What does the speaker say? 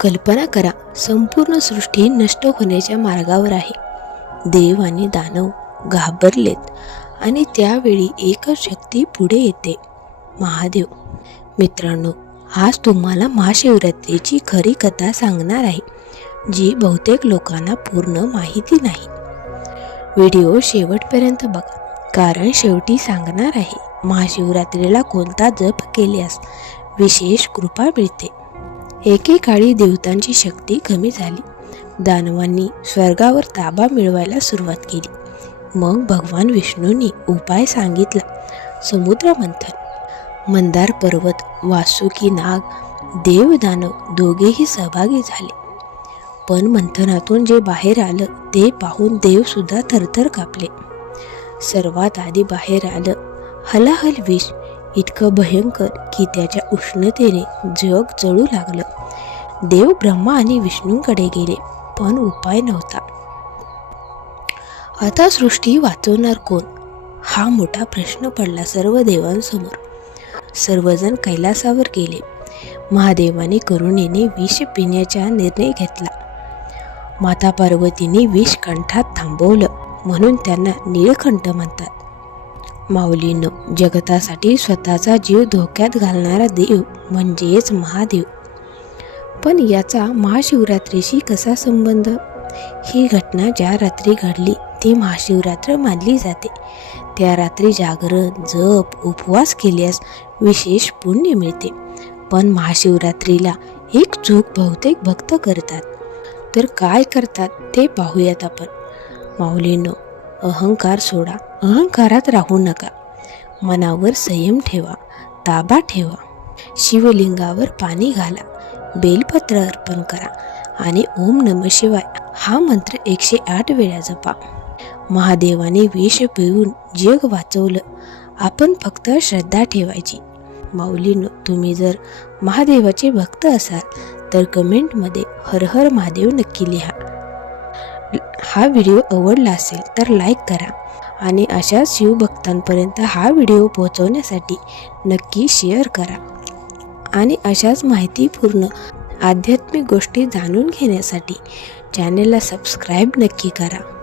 कल्पना करा, संपूर्ण सृष्टी नष्ट होण्याच्या मार्गावर आहे. देव आणि दानव घाबरलेत आणि त्यावेळी एकच शक्ती पुढे येते, महादेव. मित्रांनो, आज तुम्हाला महाशिवरात्रीची खरी कथा सांगणार आहे, जी बहुतेक लोकांना पूर्ण माहिती नाही. व्हिडिओ शेवटपर्यंत बघा, कारण शेवटी सांगणार आहे महाशिवरात्रीला कोणता जप केल्यास विशेष कृपा मिळते. एकेकाळी देवतांची शक्ती कमी झाली. दानवांनी स्वर्गावर ताबा मिळवायला सुरुवात केली. मग भगवान विष्णूंनी उपाय सांगितला. समुद्र मंथन. मंदार पर्वत, वासुकी नाग, देव दानव दोघेही सहभागी झाले. पण मंथनातून जे बाहेर आलं ते पाहून देवसुद्धा थरथर कापले. सर्वात आधी बाहेर आलं हलाहल विष, इतकं भयंकर की त्याच्या उष्णतेने जग जळू लागलं. देव ब्रह्मा आणि विष्णूंकडे गेले, पण उपाय नव्हता. आता सृष्टी वाचवणार कोण, हा मोठा प्रश्न पडला सर्व देवांसमोर. सर्वजण कैलासावर गेले. महादेवाने करुणेने विष पिण्याचा निर्णय घेतला. माता पार्वतीने विष कंठात थांबवलं, म्हणून त्यांना नीळकंठ म्हणतात. माऊलींनो, जगतासाठी स्वतःचा जीव धोक्यात घालणारा देव म्हणजेच महादेव. पण याचा महाशिवरात्रीशी कसा संबंध? ही घटना ज्या रात्री घडली ती महाशिवरात्र मानली जाते. त्या रात्री जागरण, जप, उपवास केल्यास विशेष पुण्य मिळते. पण महाशिवरात्रीला एक चूक बहुतेक भक्त करतात. तर काय करतात ते पाहूयात आपण. माऊलींनो, अहंकार सोडा, अहंकारात राहू नका. मनावर संयम ठेवा, ताबा ठेवा. शिवलिंगावर पाणी घाला, बेलपत्र अर्पण करा आणि ओम नमः शिवाय हा मंत्र 108 वेळा जपा. महादेवाने विष पिऊन जग वाचवलं, आपण फक्त श्रद्धा ठेवायची. माऊलींनो, तुम्ही जर महादेवाचे भक्त असाल तर कमेंटमध्ये हर हर महादेव नक्की लिहा. हा व्हिडिओ आवडला असेल तर लाईक करा आणि अशाच शिवभक्तांपर्यंत हा व्हिडिओ पोहोचवण्यासाठी नक्की शेअर करा. आणि अशाच माहितीपूर्ण आध्यात्मिक गोष्टी जाणून घेण्यासाठी चॅनेलला सबस्क्राईब नक्की करा.